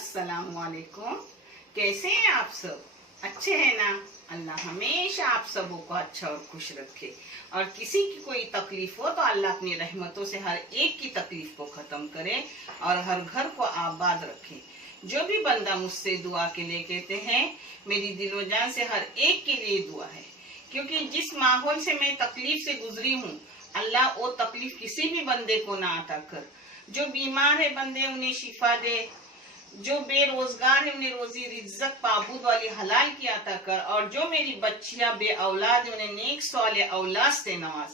अस्सलाम वालेकुम। कैसे हैं आप सब? अच्छे हैं ना? अल्लाह हमेशा आप सबों को अच्छा और खुश रखे। और किसी की कोई तकलीफ हो तो अल्लाह अपनी रहमतों से हर एक की तकलीफ को खत्म करे और हर घर को आबाद रखे। जो भी बंदा मुझसे दुआ के लिए कहते हैं, मेरी दिलो जान से हर एक के लिए दुआ है, क्योंकि जिस माहौल से मैं तकलीफ से गुजरी हूँ, अल्लाह वो तकलीफ किसी भी बंदे को ना अता कर। जो बीमार है बंदे उन्हें शिफा दे, जो बेरोजगार है उन्हें रोजी रिज्जक पाबूद वाली हलाल की अता कर, और जो मेरी बच्चियां बे औलाद है उन्हें नेक सवाले औलाद से नवाज।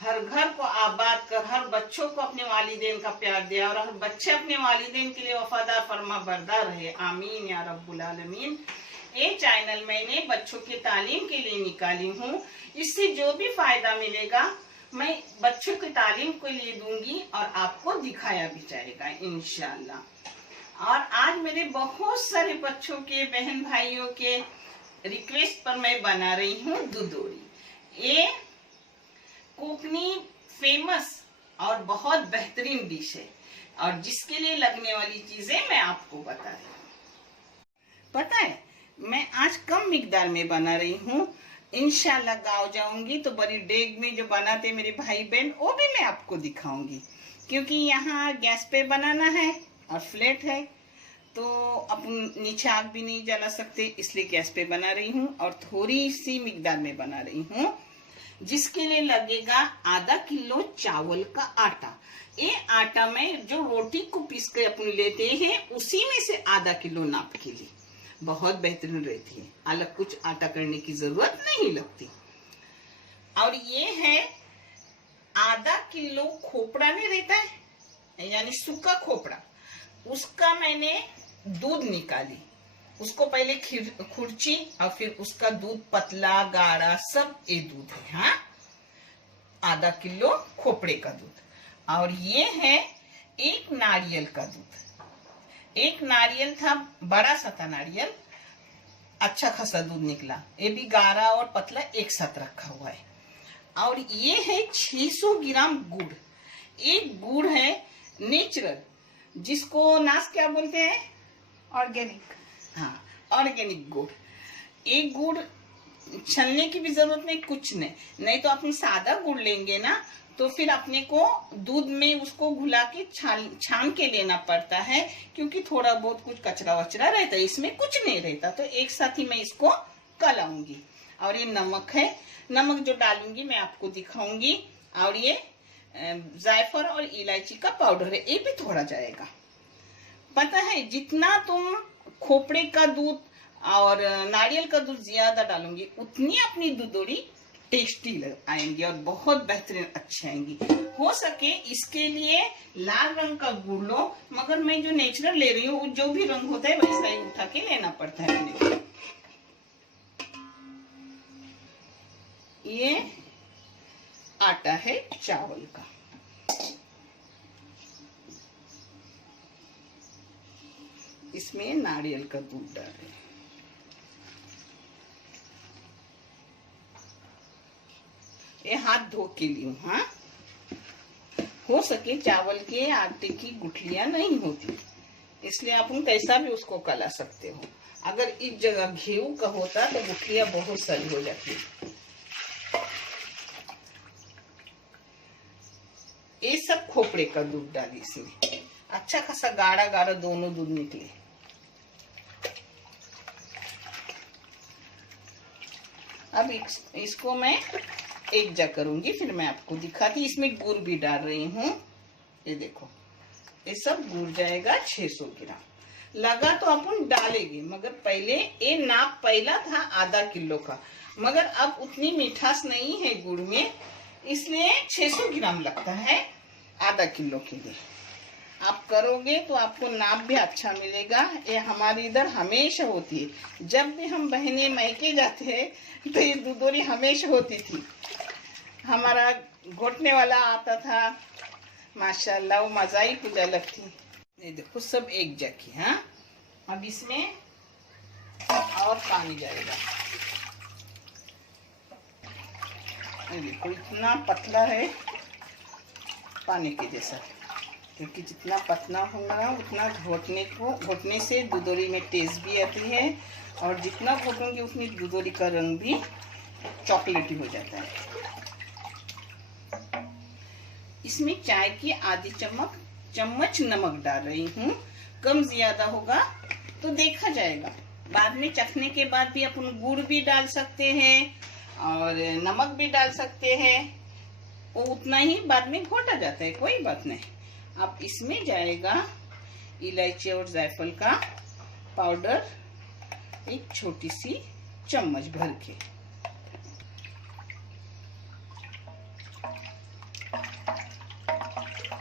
हर घर को आबाद कर, हर बच्चों को अपने वालिदैन का प्यार दे और हर बच्चे अपने वालिदैन के लिए वफादार फरमा बरदार रहे। आमीन या रब्बुल आलमीन। ये चैनल मैंने बच्चों की तालीम के लिए निकाली हूँ। इससे जो भी फायदा मिलेगा मैं बच्चों की तालीम के लिए दूंगी और आपको दिखाया भी जाएगा इंशाल्लाह। और आज मेरे बहुत सारे बच्चों के, बहन भाइयों के रिक्वेस्ट पर मैं बना रही हूँ दुदोड़ी। ये कोकनी फेमस और बहुत बेहतरीन डिश है, और जिसके लिए लगने वाली चीजें मैं आपको बता रही हूँ। पता है, मैं आज कम मिकदार में बना रही हूँ। इंशाल्लाह गाँव जाऊंगी तो बड़ी डेग में जो बनाते मेरे भाई बहन, वो भी मैं आपको दिखाऊंगी। क्योंकि यहाँ गैस पे बनाना है और फ्लैट है, तो अपन नीचे आग भी नहीं जला सकते, इसलिए गैस पे बना रही हूँ और थोड़ी सी मिकदार में बना रही हूँ। जिसके लिए लगेगा आधा किलो चावल का आटा। ये आटा में जो रोटी को पीस के अपन लेते हैं, उसी में से आधा किलो नाप के लिए बहुत बेहतरीन रहती है। अलग कुछ आटा करने की जरूरत नहीं लगती। और ये है आधा किलो खोपड़ा नहीं रहता है, यानी सूखा खोपड़ा, उसका मैंने दूध निकाली। उसको पहले खुरची और फिर उसका दूध पतला गाढ़ा सब ये दूध है। हाँ, आधा किलो खोपड़े का दूध। और ये है एक नारियल का दूध। एक नारियल था, बड़ा सा था नारियल, अच्छा खासा दूध निकला। ये भी गाढ़ा और पतला एक साथ रखा हुआ है। और ये है 600 ग्राम गुड़। एक गुड़ है नेचुरल, जिसको नास क्या बोलते हैं, ऑर्गेनिक। हाँ, ऑर्गेनिक गुड़। एक गुड़ छलने की भी जरूरत नहीं, कुछ नहीं तो अपन सादा गुड़ लेंगे ना, तो फिर अपने को दूध में उसको घुला के छान के लेना पड़ता है, क्योंकि थोड़ा बहुत कुछ कचरा वचरा रहता है, इसमें कुछ नहीं रहता। तो एक साथ ही मैं इसको कलाऊंगी। और ये नमक है, नमक जो डालूंगी मैं आपको दिखाऊंगी। और ये जायफल और इलायची का पाउडर है, ये भी थोड़ा जाएगा। पता है, जितना तुम खोपड़े का दूध और नारियल का दूध ज्यादा डालूंगी, उतनी अपनी दुदोड़ी टेस्टी आएंगी और बहुत बेहतरीन अच्छी आएंगी। हो सके इसके लिए लाल रंग का गुड़ लो, मगर मैं जो नेचुरल ले रही हूँ, जो भी रंग होता है वैसा ही उठा के लेना पड़ता है अपने को। ये आटा है चावल का। इसमें नारियल का दूध डाल रहे हैं। ये हाथ धो के ली हूँ। हाँ, हो सके चावल के आटे की गुठलियां नहीं होती, इसलिए आप कैसा भी उसको कला सकते हो। अगर इस जगह घेऊ का होता तो गुठलियां बहुत सारी हो जाती। ये सब खोपड़े का दूध डाली इसमें, अच्छा खासा गाढ़ा गाढ़ा दोनों दूध निकले। अब इसको मैं एक जगह करूंगी, फिर मैं आपको दिखाती। इसमें गुड़ भी डाल रही हूँ। ये देखो, ये सब गुड़ जाएगा 600 ग्राम। लगा तो अपन डालेंगे, मगर पहले ये नाप पहला था आधा किलो का, मगर अब उतनी मिठास नहीं है गुड़ में, इसलिए 600 ग्राम लगता है आधा किलो के लिए। आप करोगे तो आपको नाप भी अच्छा मिलेगा। ये हमारे इधर हमेशा होती है। जब भी हम बहनें मायके जाते हैं तो ये दुदोरी हमेशा होती थी। हमारा घोटने वाला आता था, माशाल्लाह, वो मजा ही कुछ अलग थी। ये देखो सब एक जगह। हाँ, अब इसमें और पानी जाएगा। ये देखो इतना पतला है, पानी के जैसा। क्योंकि जितना पतला होगा उतना घोटने से दूधोरी में टेस्ट भी आती है, और जितना घोटोंगे उतनी दूधोरी का रंग भी चॉकलेटी हो जाता है। इसमें चाय की आधी चम्मच नमक डाल रही हूँ। कम ज्यादा होगा तो देखा जाएगा, बाद में चखने के बाद भी अपन गुड़ भी डाल सकते हैं और नमक भी डाल सकते हैं, वो उतना ही बाद में घोटा जाता है, कोई बात नहीं। अब इसमें जाएगा इलायची और जायफल का पाउडर, एक छोटी सी चम्मच भर के।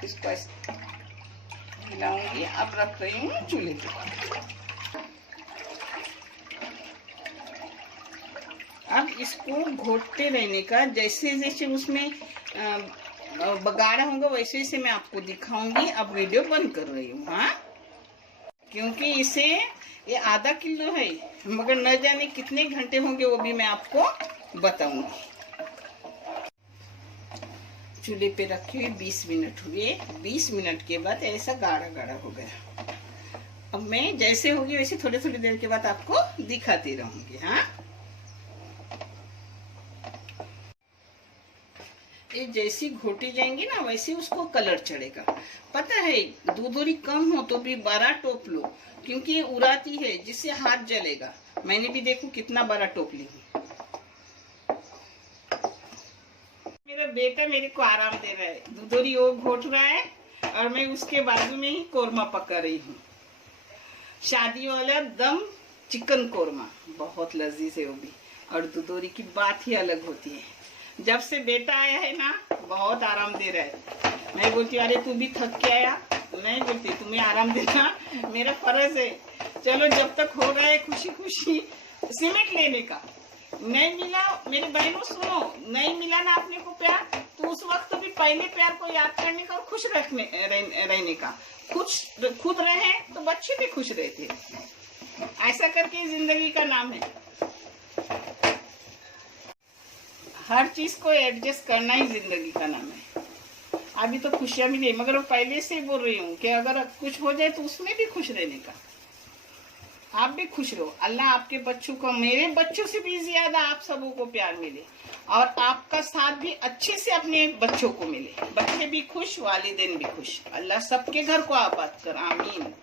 इसको हिलाऊंगी। अब रख रही हूँ चूल्हे के पास। अब इसको घोटते रहने का, जैसे जैसे उसमें बगाड़ा होगा वैसे वैसे मैं आपको दिखाऊंगी। अब वीडियो बंद कर रही हूँ, हाँ, क्योंकि इसे ये आधा किलो है, मगर न जाने कितने घंटे होंगे वो भी मैं आपको बताऊंगी। चूल्हे पे रखी हुई 20 मिनट हुए। 20 मिनट के बाद ऐसा गाढ़ा गाढ़ा हो गया। अब मैं जैसे होगी वैसे थोड़ी थोड़ी देर के बाद आपको दिखाती रहूंगी, हाँ। ये जैसी घोटी जाएंगी ना वैसे उसको कलर चढ़ेगा। पता है, दूधोरी कम हो तो भी बड़ा टोप लो, क्योंकि ये उड़ाती है जिससे हाथ जलेगा। मैंने भी देखो कितना बड़ा टोप ली हूँ। मेरा बेटा मेरे को आराम दे रहा है, दूधोरी वो घोट रहा है और मैं उसके बाजू में ही कोरमा पका रही हूँ। शादी वाला दम चिकन कोरमा, बहुत लजीज है वो भी, और दूधोरी की बात ही अलग होती है। जब से बेटा आया है ना बहुत आराम दे रहा है। मैं बोलती अरे तू भी थक के आया? नहीं बोलती, तुम्हें आराम देना मेरा फर्ज है। चलो जब तक हो रहा है खुशी खुशी सीमेंट लेने का। नहीं मिला मेरे बहनों, सुनो, नहीं मिला ना अपने को प्यार, तो उस वक्त भी पहले प्यार को याद करने का और खुश रहने का। खुद रहे तो बच्चे भी खुश रहते। ऐसा करके जिंदगी का नाम है। हर चीज को एडजस्ट करना ही जिंदगी का नाम है। अभी तो खुशियां मिली, मगर पहले से बोल रही हूँ कि अगर कुछ हो जाए तो उसमें भी खुश रहने का। आप भी खुश रहो, अल्लाह आपके बच्चों को, मेरे बच्चों से भी ज्यादा आप सबों को प्यार मिले, और आपका साथ भी अच्छे से अपने बच्चों को मिले। बच्चे भी खुश, वालिदैन भी खुश। अल्लाह सबके घर को आबाद कर, आमीन।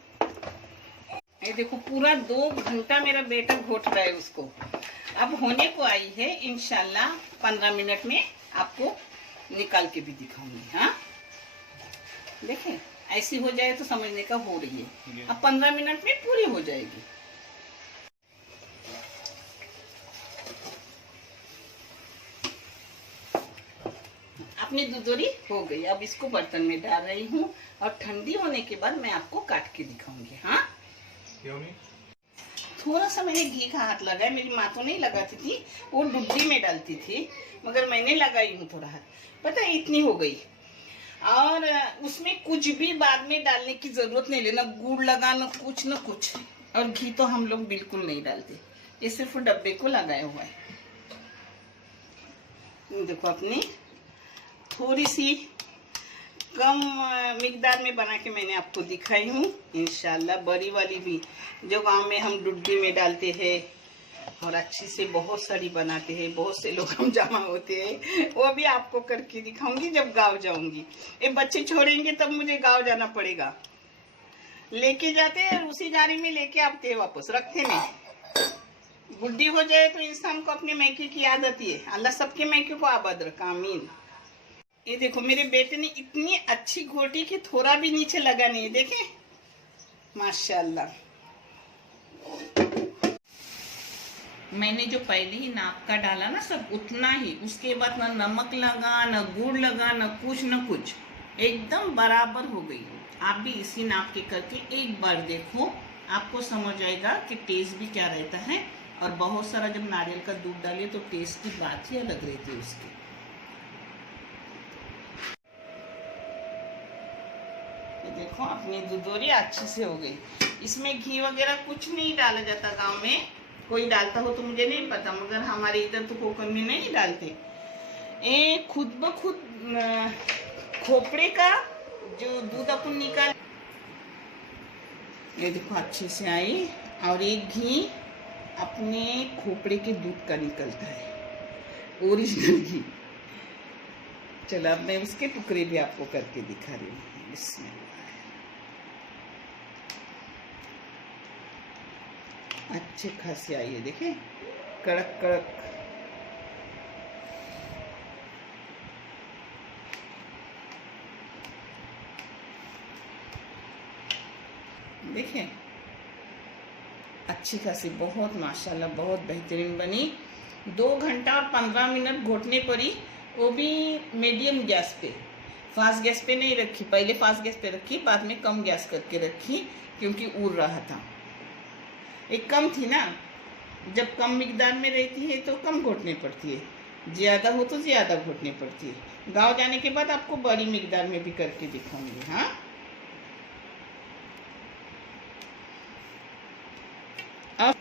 ये देखो पूरा 2 घंटा मेरा बेटा घोट रहा है उसको। अब होने को आई है, इंशाल्लाह 15 मिनट में आपको निकाल के भी दिखाऊंगी, हाँ। देखें ऐसी हो जाए तो समझने का हो रही है। अब 15 मिनट में पूरी हो जाएगी। अपनी दूधोरी हो गई। अब इसको बर्तन में डाल रही हूँ और ठंडी होने के बाद मैं आपको काट के दिखाऊंगी, हाँ। क्यों नहीं? थोड़ा सा मैंने घी का हाथ लगाया। मेरी माँ तो नहीं लगाती थी, वो डुड्डी में डालती थी, मगर मैंने लगाई हूँ थोड़ा हाथ। पता है इतनी हो गई। और उसमें कुछ भी बाद में डालने की जरूरत नहीं, लेना गुड़ लगाना कुछ न कुछ। और घी तो हम लोग बिल्कुल नहीं डालते, ये सिर्फ डब्बे को लगाया हुआ है। देखो अपनी थोड़ी सी कम मिकदार में बना के मैंने आपको दिखाई हूँ। इंशाल्लाह बड़ी वाली भी जो गांव में हम डुड्डी में डालते हैं और अच्छी से बहुत सारी बनाते हैं, बहुत से लोग हम जमा होते हैं, वो भी आपको करके दिखाऊंगी जब गांव जाऊंगी। ये बच्चे छोड़ेंगे तब मुझे गांव जाना पड़ेगा। लेके जाते हैं उसी गाड़ी में लेके आते हैं, वापस रखते नहीं। बुढ़ी हो जाए तो इंसान को अपने मैके की याद आती है। अल्लाह सबके मैके को आबाद रखा, आमीन। ये देखो मेरे बेटे ने इतनी अच्छी घोटी कि थोड़ा भी नीचे लगा नहीं, देखे माशाल्लाह। मैंने जो पहले ही नाप का डाला ना सब उतना ही, उसके बाद ना नमक लगा ना गुड़ लगा ना कुछ, एकदम बराबर हो गई। आप भी इसी नाप के करके एक बार देखो, आपको समझ आएगा कि टेस्ट भी क्या रहता है। और बहुत सारा जब नारियल का दूध डालिए तो टेस्ट की बात ही अलग रहती है उसकी। देखो अपनी दूधोरी अच्छी से हो गई। इसमें घी वगैरह कुछ नहीं डाला जाता, गांव में कोई डालता हो तो मुझे नहीं पता, मगर हमारे इधर तो कोकण में नहीं डालते। ये खुद ब खुद खोपड़े का जो दूध अपन निकाल, ये देखो अच्छे से आई। और एक घी अपने खोपड़े के दूध का निकलता है, ओरिजिनल घी। चलो अब मैं उसके टुकड़े भी आपको करके दिखा रही हूँ। इसमें अच्छे खासी आई है, देखे कड़क कड़क। देखें अच्छी खासी, बहुत माशाल्लाह बहुत बेहतरीन बनी। 2 घंटा और 15 मिनट घोटने पड़ी, वो भी मीडियम गैस पे, फास्ट गैस पे नहीं रखी। पहले फास्ट गैस पे रखी, बाद में कम गैस करके रखी, क्योंकि उड़ रहा था। एक कम थी ना, जब कम मिकदार में रहती है तो कम घोटनी पड़ती है, ज़्यादा हो तो ज़्यादा घोटनी पड़ती है। गाँव जाने के बाद आपको बड़ी मिकदार में भी करके दिखाऊंगी। हाँ, अब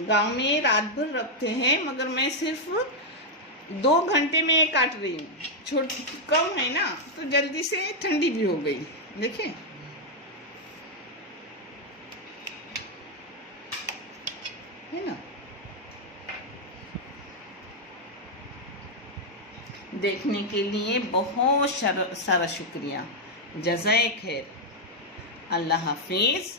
गांव में रात भर रखते हैं, मगर मैं सिर्फ 2 घंटे में काट रही हूँ। छोटी कम है ना, तो जल्दी से ठंडी भी हो गई। देखें है ना। देखने के लिए बहुत सारा शुक्रिया। जज़ाए खैर। अल्लाह हाफिज़।